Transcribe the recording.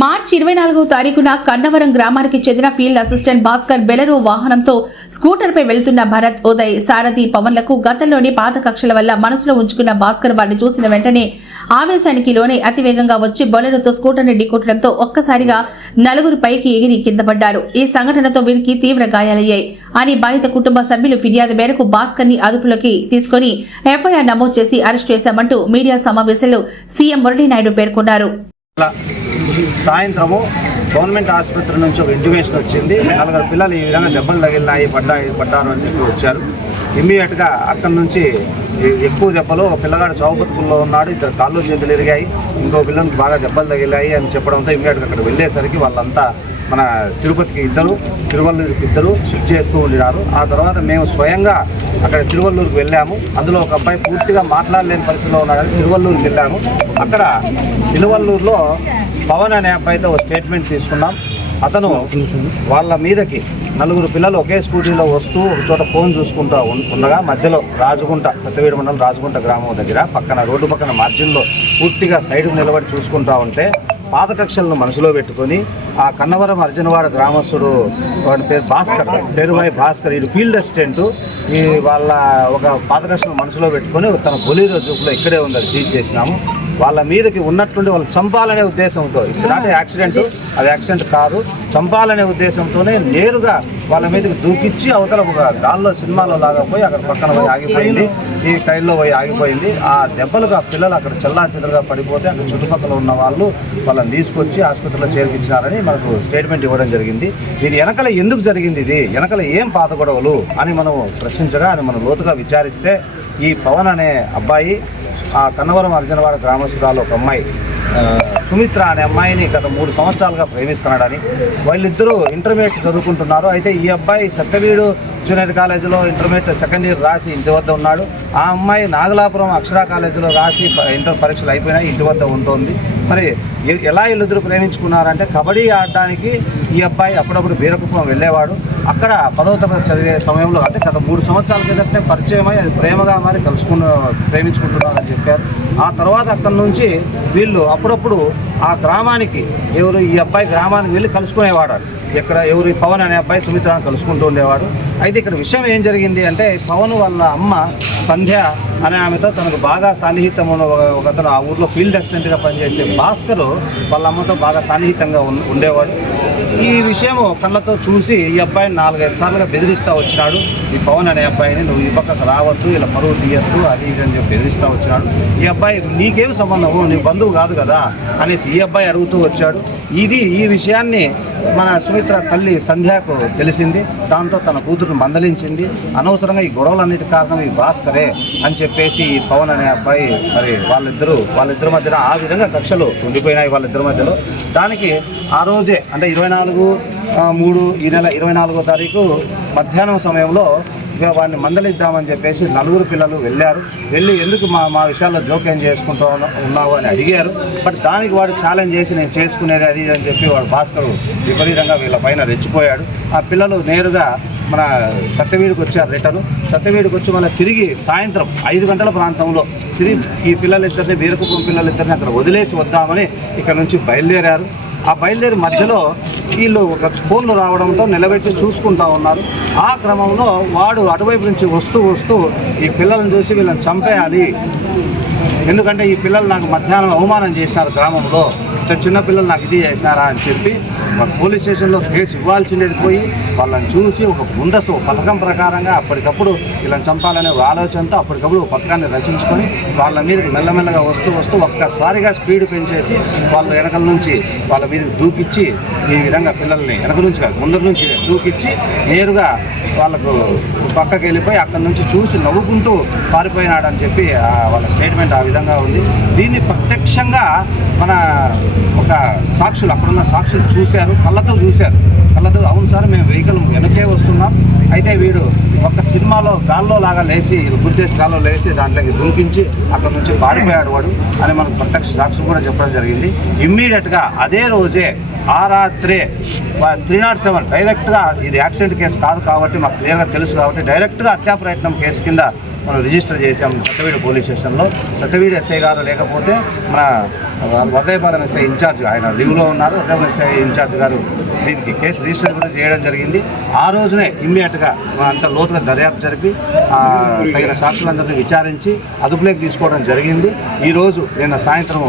మార్చి 24వ తారీఖున కన్నవరం గ్రామానికి చెందిన ఫీల్డ్ అసిస్టెంట్ భాస్కర్ బెలెరో వాహనంతో స్కూటర్పై వెళ్తున్న భరత్, ఉదయ్, సారథి, పవన్లకు గతంలోని పాత కక్షల వల్ల మనసులో ఉంచుకున్న భాస్కర్ వారిని చూసిన వెంటనే ఆవేశానికి లోనే అతివేగంగా వచ్చి బొలెరోతో స్కూటర్ని ఢీకొట్టడంతో ఒక్కసారిగా నలుగురు పైకి ఎగిరి కింద పడ్డారు. ఈ సంఘటనతో వీరికి తీవ్ర గాయాలయ్యాయి అని బాధిత కుటుంబ సభ్యులు ఫిర్యాదు మేరకు భాస్కర్ ని అదుపులోకి తీసుకుని ఎఫ్ఐఆర్ నమోదు చేసి అరెస్ట్ చేశామంటూ మీడియా సమావేశంలో సీఎం మురళీనాయుడు పేర్కొన్నారు. సాయంత్రము గవర్నమెంట్ ఆసుపత్రి నుంచి ఒక ఇంటిమేషన్ వచ్చింది. 4 పిల్లలు ఈ విధంగా దెబ్బలు తగిలినాయి, పడ్డారు అని చెప్పి వచ్చారు. ఇమ్మీడియట్గా అక్కడి నుంచి ఎక్కువ దెబ్బలు, ఒక పిల్లగాడు చౌపతుకుల్లో ఉన్నాడు, 2 కాళ్ళు చేతులు ఇరిగాయి, ఇంకో పిల్లలకు బాగా దెబ్బలు తగిలాయి అని చెప్పడంతో ఇమ్మీడియట్గా అక్కడ వెళ్ళేసరికి వాళ్ళంతా మన తిరుపతికి 2, తిరువల్లూరుకి 2 షిఫ్ట్ చేస్తూ ఉండినారు. ఆ తర్వాత మేము స్వయంగా అక్కడ తిరువల్లూరుకి వెళ్ళాము. అందులో ఒక అబ్బాయి పూర్తిగా మాట్లాడలేని పరిస్థితిలో ఉన్నాడని తిరువల్లూరుకి వెళ్ళాము. అక్కడ తిరువల్లూరులో పవన్ అనే అబ్బాయితో ఒక స్టేట్మెంట్ తీసుకున్నాం. అతను వాళ్ళ మీదకి 4 పిల్లలు ఒకే స్కూటీలో వస్తూ ఒక చోట ఫోన్ చూసుకుంటూ ఉండగా మధ్యలో రాజగుంట, సత్యవేడు మండలం రాజగుంట గ్రామం దగ్గర పక్కన రోడ్డు పక్కన మార్జిన్లో పూర్తిగా సైడ్కు నిలబడి చూసుకుంటూ ఉంటే పాత కక్షలను మనసులో పెట్టుకొని ఆ కన్నవరం అర్జునవాడ గ్రామస్తుడు వాడి పేరు భాస్కర్, పేరువాయి భాస్కర్, ఇది ఫీల్డ్ అసిస్టెంట్, ఈ వాళ్ళ ఒక పాత కక్షలను మనసులో పెట్టుకొని తన బొలీరో జూపులో ఇక్కడే ఉందని సీజ్ చేసినాము. వాళ్ళ మీదకి ఉన్నట్టుండి వాళ్ళు చంపాలనే ఉద్దేశంతో, ఇట్స్ నాట్ యాక్సిడెంట్, అది యాక్సిడెంట్ కాదు, చంపాలనే ఉద్దేశంతోనే నేరుగా వాళ్ళ మీదకి దూకిచ్చి అవతల ఒక దానిలో సినిమాలో లాగా పోయి అక్కడ పక్కన పోయి ఆగిపోయింది, ఈ టైర్లో పోయి ఆగిపోయింది. ఆ దెబ్బలకు ఆ పిల్లలు అక్కడ చెల్లాచెదరుగా పడిపోతే అక్కడ చుట్టుపక్కల ఉన్న వాళ్ళు వాళ్ళని తీసుకొచ్చి ఆసుపత్రిలో చేర్పించినారని మనకు స్టేట్మెంట్ ఇవ్వడం జరిగింది. దీని వెనకల ఎందుకు జరిగింది, ఇది వెనకల ఏం పాత గొడవలు అని మనం ప్రశ్నించగా అని మనం లోతుగా విచారిస్తే ఈ పవన్ అనే అబ్బాయి ఆ కన్నవరం అర్జునవాడ గ్రామస్తురాలు ఒక అమ్మాయి సుమిత్ర అనే అమ్మాయిని గత 3 సంవత్సరాలుగా ప్రేమిస్తున్నాడని, వాళ్ళిద్దరూ ఇంటర్మీడియట్ చదువుకుంటున్నారు. అయితే ఈ అబ్బాయి సత్యవీడు జూనియర్ కాలేజీలో ఇంటర్మీడియట్ సెకండ్ ఇయర్ రాసి ఇంటి వద్ద ఉన్నాడు. ఆ అమ్మాయి నాగలాపురం అక్షరా కాలేజీలో రాసి ఇంటర్ పరీక్షలు అయిపోయినాయి, ఇంటి వద్ద ఉంటుంది. మరి ఎలా వీళ్ళిద్దరూ ప్రేమించుకున్నారంటే కబడ్డీ ఆడడానికి ఈ అబ్బాయి అప్పుడప్పుడు బీరకుప్పం వెళ్ళేవాడు. అక్కడ 10వ తరగతి చదివే సమయంలో అంటే గత 3 సంవత్సరాల కిందటనే పరిచయమై అది ప్రేమగా మరి ప్రేమించుకుంటున్నారని చెప్పారు. ఆ తర్వాత అక్కడి నుంచి వీళ్ళు అప్పుడప్పుడు ఆ గ్రామానికి ఈ అబ్బాయి గ్రామానికి వెళ్ళి కలుసుకునేవాడు. ఇక్కడ పవన్ అనే అబ్బాయి సుమిత్రను కలుసుకుంటూ ఉండేవాడు. అయితే ఇక్కడ విషయం ఏం జరిగింది అంటే పవన్ వాళ్ళ అమ్మ సంధ్య అనే ఆమెతో తనకు బాగా సన్నిహితం ఒకతను ఆ ఊర్లో ఫీల్డ్ అసిస్టెంట్గా పనిచేసే భాస్కర్ వాళ్ళ అమ్మతో బాగా సన్నిహితంగా ఉండేవాడు. ఈ విషయము కళ్ళతో చూసి ఈ అబ్బాయిని 4-5 సార్లుగా బెదిరిస్తూ వచ్చినాడు. ఈ పవన్ అనే అబ్బాయిని నువ్వు ఈ పక్కకు రావద్దు, ఇలా పరువు తీయద్దు, అది ఇది అని చెప్పి బెదిరిస్తూ వచ్చినాడు. ఈ అబ్బాయి నీకేం సంబంధము, నీ బంధువు కాదు కదా అనేసి ఈ అబ్బాయి అడుగుతూ వచ్చాడు. ఈ విషయాన్ని మన సుమిత్ర తల్లి సంధ్యకు తెలిసింది. దాంతో తన కూతురుని మందలించింది. అనవసరంగా ఈ గొడవలన్నిటి కారణం ఈ భాస్కరే అని చెప్పేసి ఈ పవన్ అనే అబ్బాయి మరి వాళ్ళిద్దరి మధ్యన ఆ విధంగా కక్షలు ఉండిపోయినాయి వాళ్ళిద్దరి మధ్యలో. దానికి ఆ రోజే అంటే 24/3 ఈ నెల 24వ తారీఖు మధ్యాహ్నం సమయంలో వాడిని మందలిద్దామని చెప్పేసి 4 పిల్లలు వెళ్ళి ఎందుకు మా విషయాల్లో జోక్యం చేసుకుంటూ ఉన్నావు అని అడిగారు. బట్ దానికి వాడు ఛాలెంజ్ చేసి నేను చేసుకునేది అది అని చెప్పి వాడు భాస్కర్ విపరీతంగా వీళ్ళ పైన రెచ్చిపోయాడు. ఆ పిల్లలు నేరుగా మన సత్యవీడికి వచ్చారు. సత్యవీడికి వచ్చి మళ్ళీ తిరిగి సాయంత్రం 5 గంటల ప్రాంతంలో తిరిగి ఈ పిల్లలిద్దరిని వీరకుప్పం పిల్లలిద్దరిని అక్కడ వదిలేసి వద్దామని ఇక్కడ నుంచి బయలుదేరారు. ఆ బయలుదేరి మధ్యలో వీళ్ళు ఒక ఫోన్లు రావడంతో నిలబెట్టి చూసుకుంటూ ఉన్నారు. ఆ క్రమంలో వాడు అటువైపు నుంచి వస్తూ ఈ పిల్లల్ని చూసి వీళ్ళని చంపేయాలి, ఎందుకంటే ఈ పిల్లలు నాకు మధ్యాహ్నం అవమానం చేశారు గ్రామంలో, చిన్నపిల్లలు నాకు ఇది చేసినారా అని చెప్పి పోలీస్ స్టేషన్లో కేసు ఇవ్వాల్సిందేది పోయి వాళ్ళని చూసి ఒక ముందస్తు పథకం ప్రకారంగా అప్పటికప్పుడు వీళ్ళని చంపాలనే ఆలోచనతో అప్పటికప్పుడు పథకాన్ని రచించుకొని వాళ్ళ మీదకి మెల్లమెల్లగా వస్తూ ఒక్కసారిగా స్పీడ్ పెంచేసి వాళ్ళ వెనకల నుంచి వాళ్ళ మీదకి దూకిచ్చి ఈ విధంగా పిల్లల్ని వెనక నుంచి కాదు ముందర నుంచి దూకిచ్చి నేరుగా వాళ్ళకు పక్కకి వెళ్ళిపోయి అక్కడి నుంచి చూసి నవ్వుకుంటూ పారిపోయినాడని చెప్పి వాళ్ళ స్టేట్మెంట్ ఆ విధంగా ఉంది. దీన్ని ప్రత్యక్షంగా మన ఒక సాక్షులు అక్కడున్న సాక్షులు చూశారు, కళ్ళతో అవును సార్ మేము వెహికల్ వెనకే వస్తున్నాం, అయితే వీడు ఒక సినిమాలో గాల్లో లాగా లేచి గుద్దేసి గాల్లో లేచి దాంట్లోకి దూకించి అక్కడ నుంచి పారిపోయాడు వాడు అని మనకు ప్రత్యక్ష సాక్షులు కూడా చెప్పడం జరిగింది. ఇమ్మీడియట్గా అదే రోజే ఆ రాత్రే 307 డైరెక్ట్గా ఇది యాక్సిడెంట్ కేసు కాదు కాబట్టి మాకు క్లియర్గా తెలుసు కాబట్టి డైరెక్ట్గా హత్యా ప్రయత్నం కేసు కింద మనం రిజిస్టర్ చేసాం సత్యవీడు పోలీస్ స్టేషన్లో. సత్యవీడు ఎస్ఐ గారు లేకపోతే మన వర్ధయపాలెం ఎస్ఐ ఇన్ఛార్జ్ ఆయన లీవ్లో ఉన్నారు. వర్ధయపాలెం ఎస్ఐ ఇన్ఛార్జ్ గారు దీనికి కేసు రిజిస్టర్ కూడా చేయడం జరిగింది. ఆ రోజునే ఇమ్మీడియట్గా అంత లోతుగా దర్యాప్తు జరిపి తగిన సాక్షులందరినీ విచారించి అదుపులోకి తీసుకోవడం జరిగింది. ఈరోజు నిన్న సాయంత్రం